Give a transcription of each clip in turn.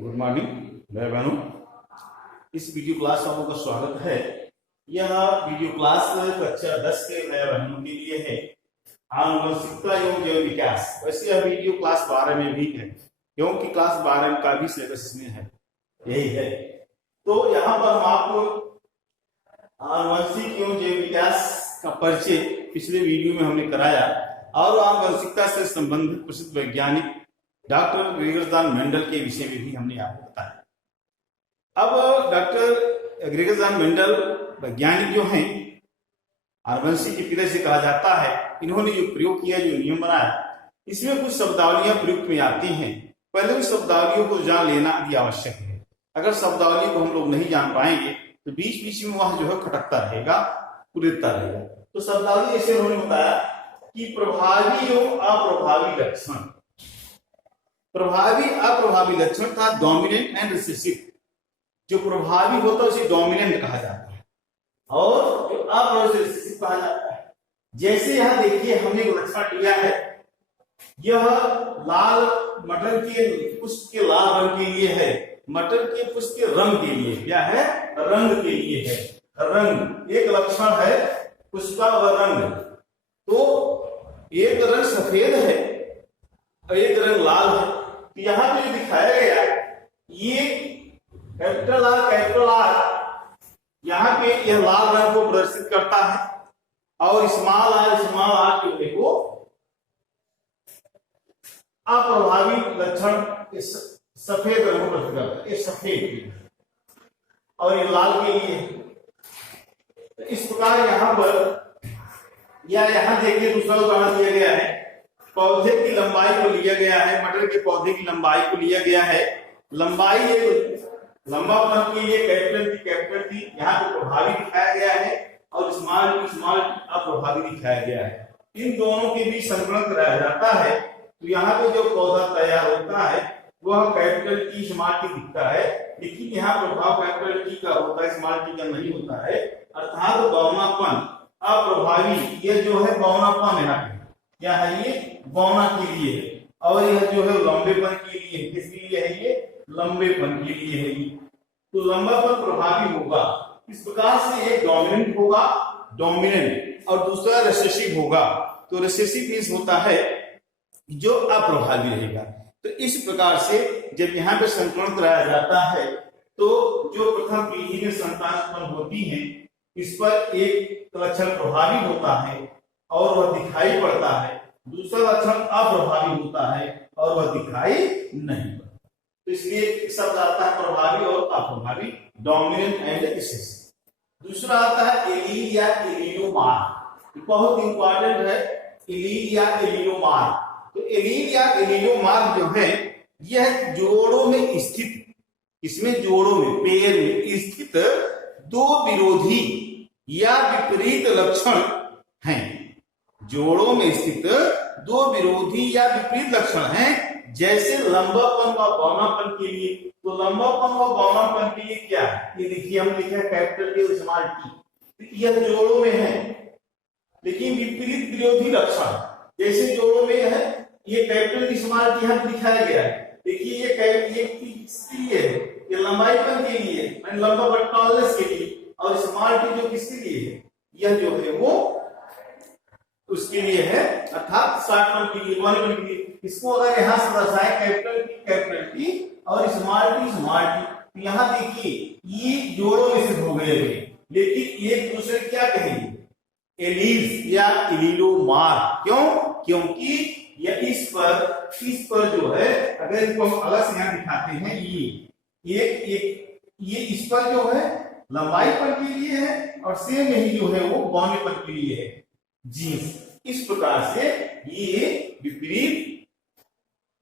Good morning भाई बहनों। इस वीडियो क्लास में आपका स्वागत है। यह वीडियो क्लास कक्षा 10 के भाई बहनों के लिए है। आनुवंशिकता एवं जैव विकास। वैसे यह वीडियो क्लास 12 में भी है, क्योंकि क्लास 12 का भी सिलेबस इसमें है, यही है। तो यहाँ पर हम आपको आनुवंशिक एवं जैव विकास का परिचय पिछले वीडियो में हमने कराया और आनुवंशिकता से संबंधित प्रसिद्ध वैज्ञानिक डॉक्टर ग्रेगर्स मेंडल के विषय में भी हमने आपको बताया। अब डॉक्टर ग्रेगर्स मेंडल वैज्ञानिक जो हैं, आनुवंशिक के पिता से कहा जाता है, इन्होंने जो प्रयोग किया, जो नियम बनाया, इसमें कुछ शब्दावलियां प्रयुक्त में आती हैं। पहले उन शब्दावलियों को जान लेना अति आवश्यक है। अगर शब्दावली को हम लोग नहीं जान पाएंगे तो बीच बीच में वह जो है खटकता रहेगा, कुरेदता रहेगा। तो शब्दावली ऐसे उन्होंने बताया कि प्रभावी एवं अप्रभावी लक्षण। प्रभावी अप्रभावी लक्षण था डोमिनेंट एंड रिसेसिव। जो प्रभावी होता है उसे डोमिनेंट कहा जाता है और जो अप्रभावी रिसेसिव कहा जाता है। जैसे यहां देखिए हमने एक लक्षण लिया है, यह लाल मटर के पुष्प के लाल रंग के लिए है, मटर के पुष्प के रंग के लिए क्या है, रंग के लिए है। रंग एक लक्षण है पुष्प का रंग। तो एक रंग सफेद है और एक रंग लाल है। तो यहाँ पे जो दिखाया गया ये कैपिटल आर, यहाँ पे यह लाल रंग को प्रदर्शित करता है और स्मॉल आर जो है वो अप्रभावी लक्षण सफेद रंग को प्रदर्शित करता है। ये सफेद और ये लाल के लिए। तो इस प्रकार यहाँ पर या यहाँ देखिए दूसरा उदाहरण दिया गया है। पौधे की लंबाई को लिया गया है, मटर के पौधे की लंबाई को लिया गया है। लंबाई लंबापन के लिए कैपिटल टी यहाँ पे प्रभावी दिखाया गया है और स्मॉल टी अप्रभावी दिखाया गया है। इन दोनों के बीच संकलन कराया जाता है। तो यहाँ पे जो पौधा तैयार होता है वह कैपिटल टी स्मॉल टी दिखता है, लेकिन यहाँ प्रभाव कैपिटल टी का होता है, स्मॉल टी का नहीं होता है। अर्थात बौनापन अप्रभावी, ये जो है बौनापन यहाँ पे क्या है, ये बौना के लिए है और यह जो है लंबेपन के लिए है। किसके लिए है ये, लंबेपन के लिए है ये। तो लंबापन प्रभावी होगा। इस प्रकार से एक डोमिनेंट होगा, डोमिनेंट, और दूसरा रिसेसिव होगा। तो रिसेसिव मींस होता है जो अप्रभावी रहेगा। तो इस प्रकार से जब यहाँ पे संकलन कराया जाता है तो जो प्रथम पीढ़ी में संतान उत्पन्न होती है, इस पर एक लक्षण प्रभावी होता है और वह दिखाई पड़ता है, दूसरा लक्षण अप्रभावी होता है और वह दिखाई नहीं पड़ता। तो इसलिए शब्द आता है प्रभावी और अप्रभावी, डोमिनेंट एंड रिसेसिव। दूसरा आता है एलील या एलीलोमार। बहुत इंपॉर्टेंट है एलील या एलीलोमार। तो एलील या एलीलोमार जो है यह जोड़ों में स्थित, इसमें जोड़ों में पेयर में स्थित दो विरोधी या विपरीत लक्षण हैं। जोड़ों में स्थित दो विरोधी या विपरीत लक्षण हैं, जैसे लंबापन व बौनापन के लिए। तो लंबापन व बौनापन के लिए क्या है, ये देखिए हम लिखे हैं कैपिटल टी और स्मॉल टी। यह जोड़ों में है, लेकिन विपरीत विरोधी लक्षण जैसे जोड़ों में है, ये कैपिटल टी स्मॉल टी यहाँ दिखाया गया है। देखिए ये किसके लिए है, ये लंबाईपन के लिए, लंबापन टॉलनेस के लिए, और स्मॉल टी जो किसके लिए है, यह जो है वो उसके लिए है, अर्थात शार्टपन के लिए, बौनेपन के लिए। इसको अगर यहाँ से दर्शाए कैपिटल टी और स्मॉल टी, तो यहाँ देखिए ये जोड़ों में सिद्ध हो गए, लेकिन एक दूसरे क्या कहेंगे, एलील्स या एलीलोमार। क्यों, क्योंकि यह इस पर जो है, अगर इनको हम अलग से यहाँ दिखाते हैं, ये इस पर जो है लंबाईपन के लिए है और सेम यही जो है वो बौनेपन के लिए है। जीन्स इस प्रकार से ये विपरीत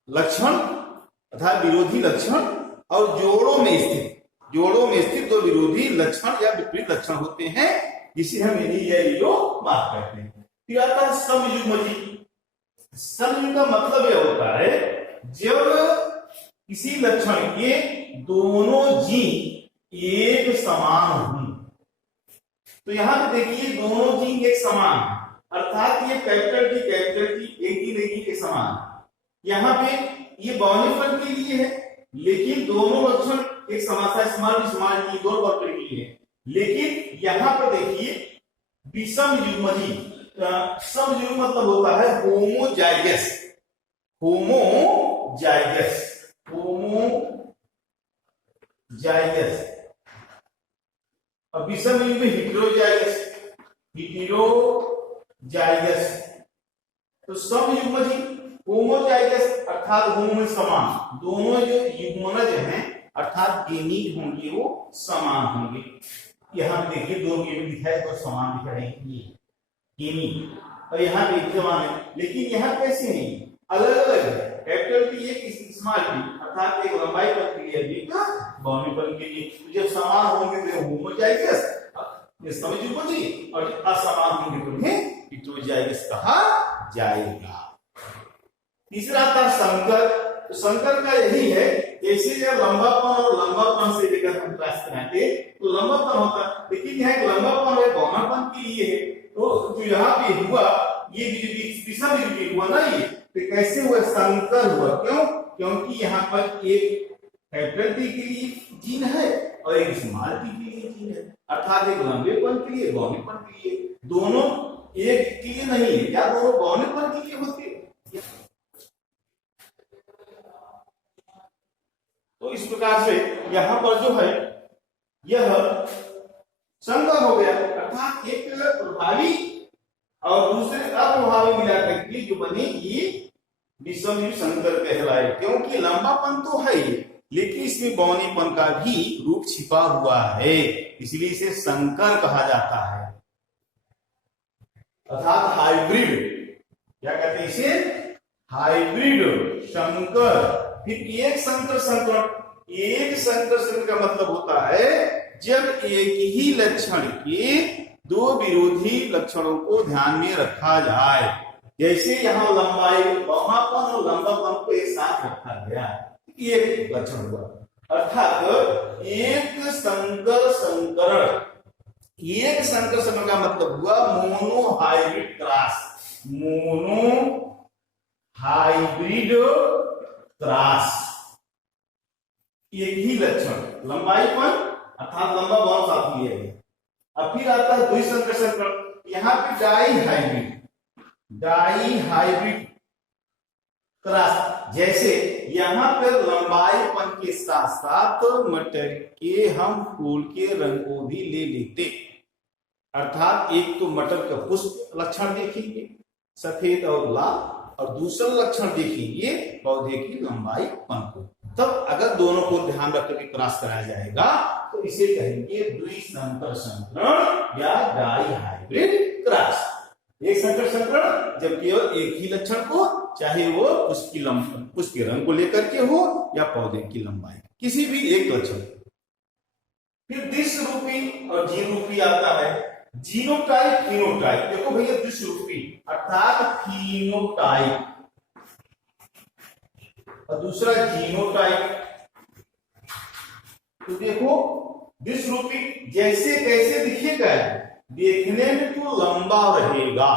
लक्षण तथा विरोधी लक्षण और जोड़ों में स्थित दो विरोधी लक्षण या विपरीत लक्षण होते हैं, जिसे हम एलीलोमार कहते हैं। फिर आता है समयुग्मजी। समयुग्म का मतलब यह होता है जब किसी लक्षण के दोनों जीन एक समान हों। तो यहां पे देखिए दोनों जीन एक समान, अर्थात ये कैपिटल टी एक ही नहीं एक समान। यहाँ पे ये बौनेपन के लिए है लेकिन दोनों लक्षण एक समासा स्मॉल टी दोनों वर्तुल के लिए, लेकिन यहां पर देखिए विषम युग्मजी, सम युग्म मतलब होता है होमोजाइगस, होमोजाइगस, होमोजाइगस। अब विषम युग्म हेटेरोजाइगस, हेटेरोजाइगस। तो सम युग्मजी होमोजाइगस अर्थात होमो में समान, दोनों जो युग्मनज हैं अर्थात गेमीट होंगे वो समान होंगे। यहां पे देखिए दो गेमीट दिखाए तो समान दिख रहे हैं ये गेमीट, और यहाँ पे समान है, लेकिन यहाँ कैसे नहीं अलग अलग है। कैपिटल टी एक स्मॉल टी अर्थात एक लंबाई पन के लिए एक बाउंड्री पन के लिए, तो जब समान होंगे तो होमोजाइगस ये समझ लीजिए, और असमान होंगे तो उन्हें हेटेरोजाइगस कहा जाएगा। तीसरा था संकर। तो संकर का यही है, जैसे जब लंबापन और लंबापन से लेकर हम क्लास कराते तो लंबापन होता, लेकिन यहाँ एक लंबापन है बौनापन के लिए है। तो जो यहाँ पे हुआ ये विषम युग्म हुआ ना, ये तो कैसे हुआ संकर हुआ, क्यों? क्योंकि यहाँ पर एक कैपिटल टी के लिए जीन है और एक स्मॉल टी के लिए जीन है, अर्थात एक लंबेपन के लिए बौनेपन के लिए, दोनों एक के लिए नहीं है, या दोनों बौनेपन के लिए होते हैं। तो इस प्रकार से यहां पर जो है यह संकर हो गया, अर्थात एक प्रभावी और दूसरे अप्रभावी मिलाकर के जो बने ये विषम युग्म संकर कहलाए, क्योंकि लंबापन तो है ही लेकिन इसमें बौनेपन का भी रूप छिपा हुआ है, इसलिए इसे संकर कहा जाता है, अर्थात हाइब्रिड। क्या कहते हैं इसे? हाइब्रिड संकर। फिर एक संकर संकरण, एक संकर संकरण का मतलब होता है जब एक ही लक्षण के दो विरोधी लक्षणों को ध्यान में रखा जाए, जैसे यहाँ लंबाई बौनापन और लंबापन को एक साथ रखा गया, एक लक्षण हुआ, अर्थात एक संकर संकरण। एक संकर संकरण का मतलब हुआ mono hybrid cross, mono hybrid cross. एक ही लक्षण लंबाईपन अर्थात लंबा बौन साथ लिया गया। अब फिर आता है द्विसंकर संकरण, यहाँ पे डाई हाइब्रिड क्रॉस, जैसे यहाँ पर लंबाईपन के साथ साथ मटर के हम फूल के रंग को भी ले लेते, अर्थात एक तो मटर का पुष्प लक्षण देखेंगे सफेद और लाल, और दूसरा लक्षण देखेंगे पौधे की लंबाईपन को। तब अगर दोनों को ध्यान रख करके क्रॉस कराया जाएगा तो इसे कहेंगे द्विसंकर संकरण या डाई हाइब्रिड क्रॉस। एक संकर संकरण जब केवल एक ही लक्षण को, चाहे वो पुष्प के रंग को लेकर के हो या पौधे की लंबाई, किसी भी एक लक्षण। फिर द्विश रूपी और जीन रूपी आता है, जीनोटाइप फिनोटाइप। देखो भैया द्विश रूपी अर्थात फिनोटाइप और दूसरा जीनोटाइप। तो देखो द्विश रूपी जैसे कैसे दिखेगा, देखने में तो लंबा रहेगा,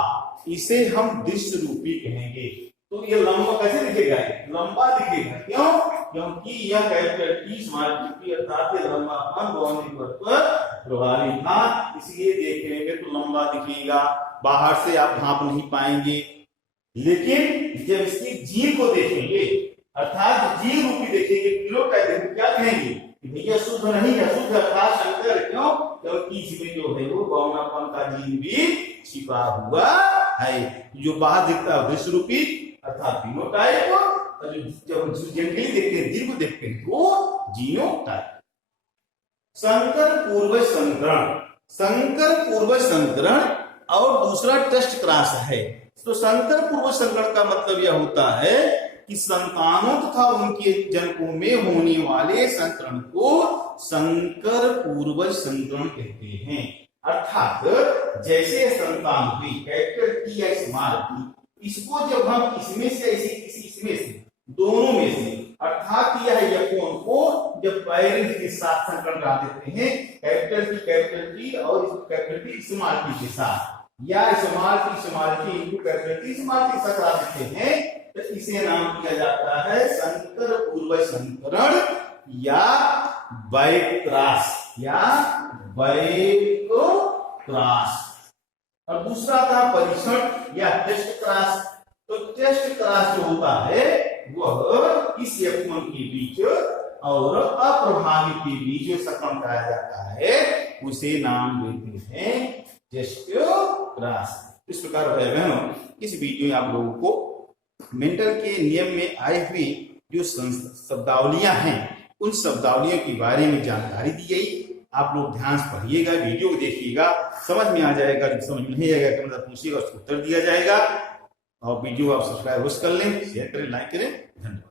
इसे हम द्विश रूपी कहेंगे। तो ये लंबा कैसे दिखेगा? लंबा दिखेगा, क्यों? क्योंकि यह कैपिटल टी स्मॉल टी अर्थात लंबापन बौने पर प्रभावी था, इसलिए देखने में तो लंबा दिखेगा, बाहर से आप भांप नहीं पाएंगे। लेकिन जब इसकी जीन को देखेंगे अर्थात जीन रूपी देखेंगे, फिनोटाइप देखेंगे, क्या कहेंगे? भैया शुद्ध नहीं है, शुद्ध अर्थात संकर। क्यों? क्योंकि इसमें जो है वो बौनापन का जीन भी छिपा हुआ है। जो बाहर दिखता है द्विश रूपी अर्थात फिनोटाइप, और जब जनरली देखते हैं जीन को देखते हैं वो जीनोटाइप। संकर पूर्वज संकरण, संकर पूर्वज संकरण और दूसरा टेस्ट क्रॉस है। तो संकर पूर्वज संकरण का मतलब यह होता है कि संतानों तथा उनके जनकों में होने वाले संकरण को संकर पूर्वज संकरण कहते हैं। अर्थात जैसे संतान हुई कैपिटल टी या स्मॉल टी, इसको जब हम इसमें से किसी इसमें से दोनों में से अर्थात यह यकोन को जब पेरेंट के साथ संकरण करा देते हैं, कैपिटल टी और कैपिटल टी स्मॉल टी के साथ, या small T into capital T small T से करा देते हैं, तो इसे नाम दिया जाता है संकर पूर्व संकरण या बैकक्रॉस और दूसरा था परीक्षण या टेस्ट क्रॉस। तो टेस्ट क्रॉस जो होता है वह इस F1 के बीच और अप्रभावित के बीच जो संक्रमण कराया जाता है उसे नाम देते हैं टेस्ट क्रॉस। इस प्रकार भाई बहनों इस वीडियो में आप लोगों को मेंटल के नियम में आए हुए जो शब्दावलियां हैं उन शब्दावलियों के बारे में जानकारी दी गई। आप लोग ध्यान से पढ़िएगा, वीडियो को देखिएगा, समझ में आ जाएगा। जब समझ में नहीं आएगा तो पूछिएगा, उसको उत्तर दिया जाएगा। और वीडियो आप सब्सक्राइब कर लें, शेयर करें, लाइक करें। धन्यवाद।